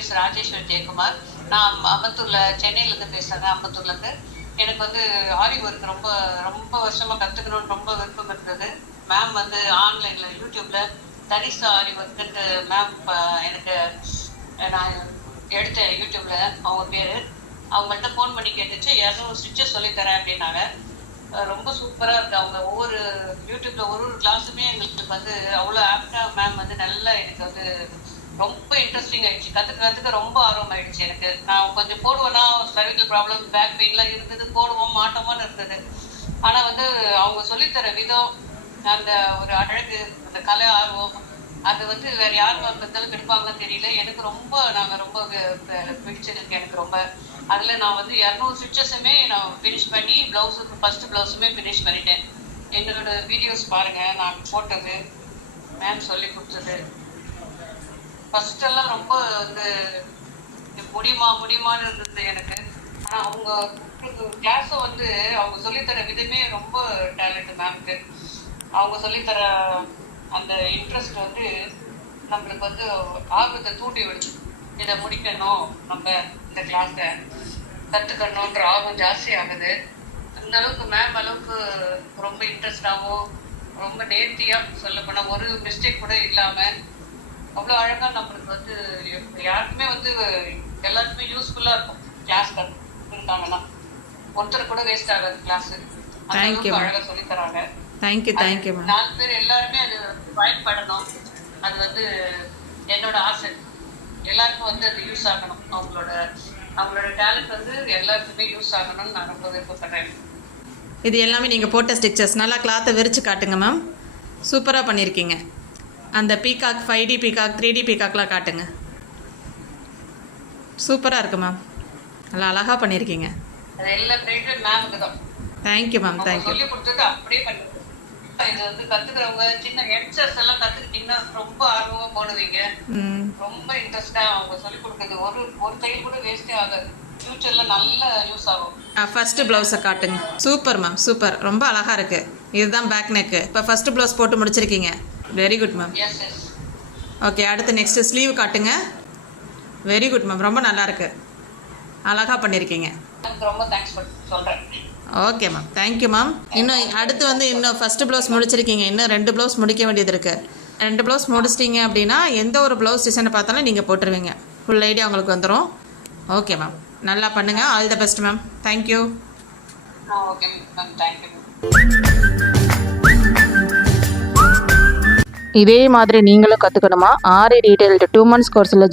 Is Rajeshwar Jayakumar. நான் அம்பத்தூரில் சென்னையிலேருந்து பேசுகிறேன். அம்பத்தூர்லேருந்து. எனக்கு வந்து ஆரி ஒர்க் ரொம்ப ரொம்ப வருஷமாக கற்றுக்கணும்னு ரொம்ப விருப்பம் இருந்தது. மேம் வந்து ஆன்லைனில் யூடியூப்பில் தனிஷா ஆரி ஒர்க்குன்ட்டு மேம் எனக்கு நான் எடுத்தேன் யூடியூப்பில். அவங்க பேர் அவங்கள்ட்ட ஃபோன் பண்ணி கேட்டுச்சு 200 ஸ்டிச்சஸ் சொல்லித்தரேன் அப்படின்னாங்க. ரொம்ப சூப்பராக இருக்குது. அவங்க ஒவ்வொரு யூடியூப்பில் ஒரு கிளாஸுமே எங்களுக்கு வந்து அவ்வளோ ஆப்டாக மேம் வந்து நல்லா எனக்கு வந்து ரொம்ப இன்ட்ரெஸ்டிங் ஆயிடுச்சு. கற்றுக்கிறதுக்கு ரொம்ப ஆர்வம் ஆயிடுச்சு எனக்கு. நான் கொஞ்சம் போடுவேன்னா சர்விக்கல் ப்ராப்ளம் பேக் பெயின்லாம் இருந்தது, போடுவோம் மாட்டோமோன்னு இருந்தது. ஆனால் வந்து அவங்க சொல்லித்தர விதம், அந்த ஒரு அழகு, அந்த கலை ஆர்வம், அது வந்து வேற யார் இருந்தாலும் கிடைப்பாங்கன்னு தெரியல. எனக்கு ரொம்ப நாங்கள் ரொம்ப பிடிச்சிருக்கு எனக்கு ரொம்ப. அதில் நான் வந்து 200 ஸ்டிச்சஸுமே நான் ஃபினிஷ் பண்ணி ஃபர்ஸ்ட் ப்ளவுஸுமே ஃபினிஷ் பண்ணிட்டேன். என்னோட வீடியோஸ் பாருங்கள், நான் போட்டது மேம் சொல்லி கொடுத்தது. ஃபர்ஸ்டெல்லாம் ரொம்ப வந்து முடியுமான்னு இருந்தது எனக்கு. ஆனால் அவங்க கிளாஸை வந்து அவங்க சொல்லித்தர விதமே ரொம்ப டேலண்ட் மேம்க்கு. அவங்க சொல்லித்தர அந்த இன்ட்ரெஸ்ட் வந்து நம்மளுக்கு வந்து ஆர்வத்தை தூண்டி விடுச்சு. இதை முடிக்கணும், நம்ம இந்த கிளாஸை கற்றுக்கணுன்ற ஆர்வம் ஜாஸ்தி ஆகுது. அந்த அளவுக்கு மேம் அளவுக்கு ரொம்ப இன்ட்ரெஸ்டாகவும் ரொம்ப நேர்த்தியாக சொல்ல போனால் ஒரு மிஸ்டேக் கூட இல்லாமல் அவ்வளோ அழகாக நம்மளுக்கு வந்து யாருக்குமே வந்து எல்லாருக்குமே யூஸ்ஃபுல்லாக இருக்கும். கிளாஸ் கற்றுக்கிட்டாங்கன்னா ஒருத்தர் கூட வேஸ்ட் ஆகாது கிளாஸு. அந்த அளவுக்கு அழகாக சொல்லித்தராங்க. தேங்க்யூ 4 பேர் எல்லாருமே அது பயன்படணும். அது வந்து என்னோட ஆசை. எல்லாருக்கும் வந்து அது யூஸ் ஆகணும். அவங்களோட டேலண்ட் வந்து எல்லாருக்குமே யூஸ் ஆகணும்னு நான் ரொம்ப விருப்பப்படுறேன். இது எல்லாமே நீங்கள் போட்ட ஸ்டிச்சஸ். நல்லா கிளாத்தை விரித்து காட்டுங்க மேம். சூப்பராக பண்ணியிருக்கீங்க. அந்த பீகாக் 5D பீகாக் 3D பீகாக்லாம் காட்டுங்க. சூப்பராக இருக்குது மேம். நல்லா அழகாக பண்ணியிருக்கீங்க. அது எல்லா கிரெடிட்டும் மேமுக்கு தான். Thank you ma'am. தேங்க்யூ. சொல்லி கொடுத்தது அப்படியே பண்ணி இது வந்து கற்றுக்கிறவங்க சின்ன எக்ஸஸ் எல்லாம் கற்றுக்கிட்டிங்கன்னா ரொம்ப ஆர்வமாக போடுவீங்க. ரொம்ப இன்ட்ரெஸ்டாக அவங்க சொல்லிக் கொடுக்குறது ஒரு தையல் கூட வேஸ்டே ஆகாது. ஃபியூச்சரில் நல்ல யூஸ் ஆகும். ஃபஸ்ட்டு ப்ளவுஸை காட்டுங்க. Super ma'am, super. ரொம்ப அழகாக இருக்குது. இதுதான் பேக் நெக்கு. இப்போ ஃபஸ்ட்டு ப்ளவுஸ் போட்டு முடிச்சிருக்கீங்க. Very good ma'am. Yes yes. Okay, அடுத்து நெக்ஸ்ட்டு ஸ்லீவ் காட்டுங்க. Very good ma'am. ரொம்ப நல்லாயிருக்கு. அழகாக பண்ணியிருக்கீங்க. ரொம்ப தேங்க்ஸ் சொல்கிறேன். Okay ma'am. Thank you ma'am. இன்னும் அடுத்து வந்து இன்னும் ஃபஸ்ட்டு ப்ளவுஸ் முடிச்சிருக்கீங்க. இன்னும் 2 ப்ளவுஸ் முடிக்க வேண்டியது இருக்குது. 2 ப்ளவுஸ் முடிச்சிட்டிங்க அப்படின்னா எந்த ஒரு ப்ளவுஸ் டிசைனை பார்த்தாலும் நீங்கள் போட்டுருவீங்க. ஃபுல் ஐடியா உங்களுக்கு வந்துடும். Okay ma'am. நல்லா பண்ணுங்கள். All the best ma'am. Thank you. Okay ma'am. Thank you. இதே மாதிரி நீங்களும் கற்றுக்கணுமா? ஆரி டீட்டெயில்டு 2 months கோர்ஸில்